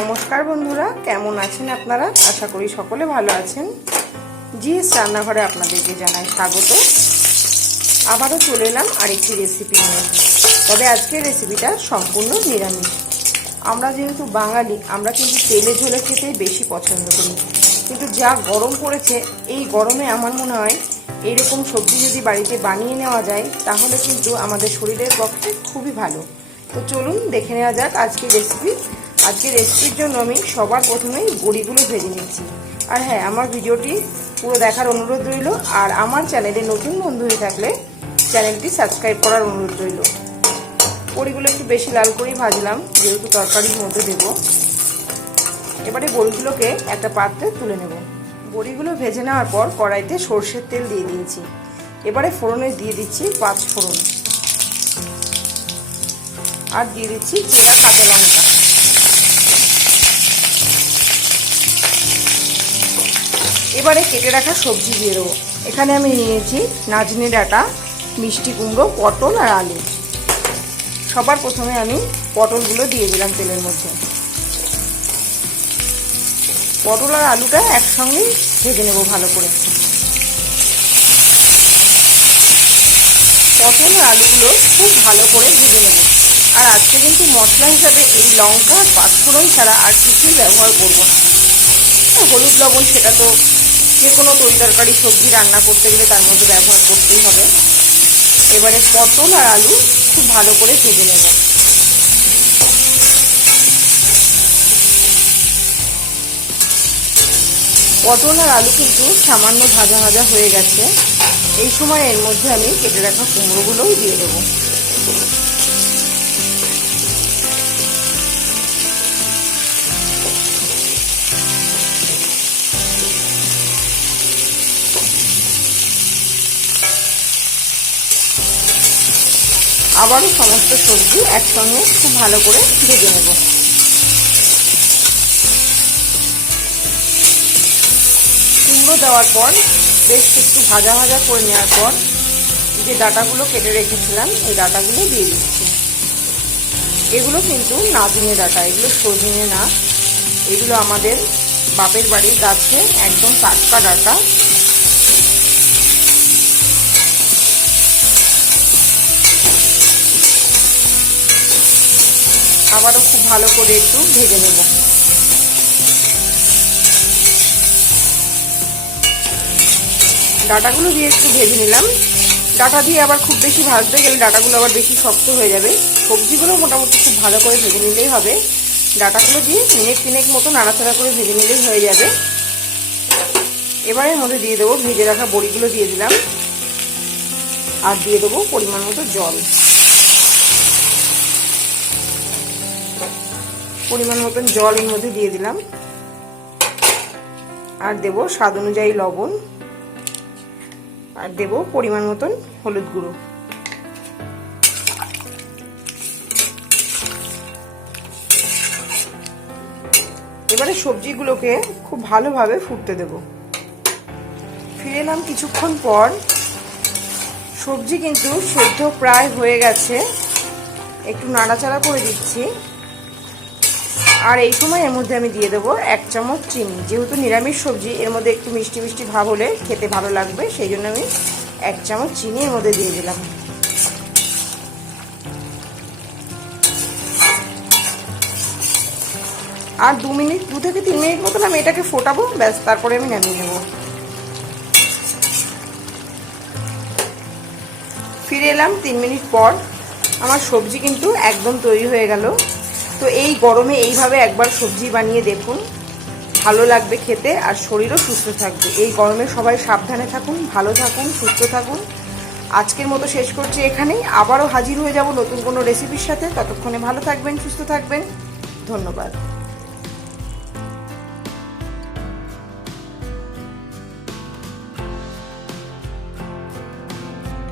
নমস্কার বন্ধুরা, কেমন আছেন আপনারা? আশা করি সকলে ভালো আছেন। জিএস রান্নাঘরে আপনাদেরকে জানাই স্বাগত। আবারও চলে এলাম আরেকটি রেসিপি নিয়ে। তবে আজকের রেসিপিটা সম্পূর্ণ নিরামিষ। আমরা যেহেতু বাঙালি, আমরা কিন্তু তেলে ঝোলে খেতেই বেশি পছন্দ করি। কিন্তু যা গরম পড়েছে, এই গরমে আমার মনে হয় এইরকম সবজি যদি বাড়িতে বানিয়ে নেওয়া যায় তাহলে কিন্তু আমাদের শরীরের পক্ষে খুবই ভালো। তো চলুন দেখে নেওয়া যাক আজকের রেসিপি। আজকের রেসিপির জন্য আমি সবার প্রথমেই বড়িগুলো ভেজে নিচ্ছি। আর হ্যাঁ, আমার ভিডিওটি পুরো দেখার অনুরোধ রইল। আর আমার চ্যানেলে নতুন বন্ধু হয়ে থাকলে চ্যানেলটি সাবস্ক্রাইব করার অনুরোধ রইল। বড়িগুলো একটু বেশি লাল করেই ভাজলাম, যেহেতু তরকারির মধ্যে দেবো। এবারে বড়িগুলোকে একটা পাত্রে তুলে নেব। বড়িগুলো ভেজে নেওয়ার পর কড়াইতে সর্ষের তেল দিয়ে দিয়েছি। এবারে ফোড়নে দিয়ে দিচ্ছি 5 ফোড়ন, আর দিয়ে দিচ্ছি চেরা কাঁচা লঙ্কা। এবারে কেটে রাখা সবজি দিয়ে দেবো। এখানে আমি নিয়েছি নাজনে ডাঁটা, মিষ্টি কুমড়ো, পটল আর আলু। সবার প্রথমে আমি পটলগুলো দিয়ে দিলাম তেলের মধ্যে। পটল আর আলুটা একসঙ্গে ভেজে নেব ভালো করে। পটল আর আলুগুলো খুব ভালো করে ভেজে নেব। আর আজকে কিন্তু মশলা হিসাবে এই লঙ্কা আর 5 ফোড়ন ছাড়া আর কিছুই ব্যবহার করব না। হলুদ লবণ সেটা তো যে কোনো তরকারি সবজি রান্না করতে গেলে তার মধ্যে ব্যবহার করতেই হবে। এবারে পটল আর আলু খুব ভালো করে ভেজে নেব। পটল আর আলু কিন্তু সামান্য ভাজা ভাজা হয়ে গেছে। এই সময় এর মধ্যে আমি কেটে রাখা কুমড়োগুলোও দিয়ে দেবো। আবারও সমস্ত সবজি একসঙ্গে খুব ভালো করে ভেজে নেব। কুমড়ো দেওয়ার পর বেশ একটু ভাজা ভাজা করে নেওয়ার পর যে ডাঁটাগুলো কেটে রেখেছিলাম এই ডাঁটাগুলো দিয়ে দিচ্ছি। এগুলো কিন্তু নাজনে ডাঁটা, এগুলো সজনে না। এগুলো আমাদের বাপের বাড়ির গাছে একদম টাটকা ডাঁটা। আবারও খুব ভালো করে একটু ভেজে নেব। ডাঁটাগুলো দিয়ে একটু ভেজে নিলাম। ডাঁটা দিয়ে আবার খুব বেশি ভাজতে গেলে ডাঁটাগুলো আবার বেশি শক্ত হয়ে যাবে। সবজিগুলো মোটামুটি খুব ভালো করে ভেজে নিলেই হবে। ডাঁটাগুলো দিয়ে মিনিট 3 মতো নাড়াচাড়া করে ভেজে নিলেই হয়ে যাবে। এবারের মধ্যে দিয়ে দেবো ভেজে রাখা বড়িগুলো দিয়ে দিলাম, আর দিয়ে দেবো পরিমাণ মতো জল। পরিমাণ মতন জল এর মধ্যে দিয়ে দিলাম, আর দেবো স্বাদ অনুযায়ী লবণ, আর দেবো পরিমাণ মতন হলুদ গুঁড়ো। এবারে সবজিগুলোকে খুব ভালোভাবে ফুটতে দেব। ফিরে এলাম কিছুক্ষণ পর। সবজি কিন্তু সেদ্ধ প্রায় হয়ে গেছে। একটু নাড়াচাড়া করে দিচ্ছি। আর এই সময় এর মধ্যে আমি দিয়ে দেবো 1 চামচ চিনি। যেহেতু নিরামিষ সবজি, এর মধ্যে একটু মিষ্টি মিষ্টি ভাব হলে খেতে ভালো লাগবে, সেই জন্য আমি 1 চামচ চিনি এর মধ্যে দিয়ে দিলাম। আর 2 থেকে 3 মিনিট মতন আমি এটাকে ফোটাবো, ব্যাস, তারপরে আমি নামিয়ে নেব। ফিরে এলাম 3 মিনিট পর। আমার সবজি কিন্তু একদম তৈরি হয়ে গেল। তো এই গরমে এইভাবে একবার সবজি বানিয়ে দেখুন, ভালো লাগবে খেতে, আর শরীরও সুস্থ থাকবে। এই গরমে সবাই সাবধানে থাকুন, ভালো থাকুন, সুস্থ থাকুন। আজকের মতো শেষ করছি এখানেই। আবারও হাজির হয়ে যাব নতুন কোনো রেসিপির সাথে। ততক্ষণে ভালো থাকবেন, সুস্থ থাকবেন। ধন্যবাদ।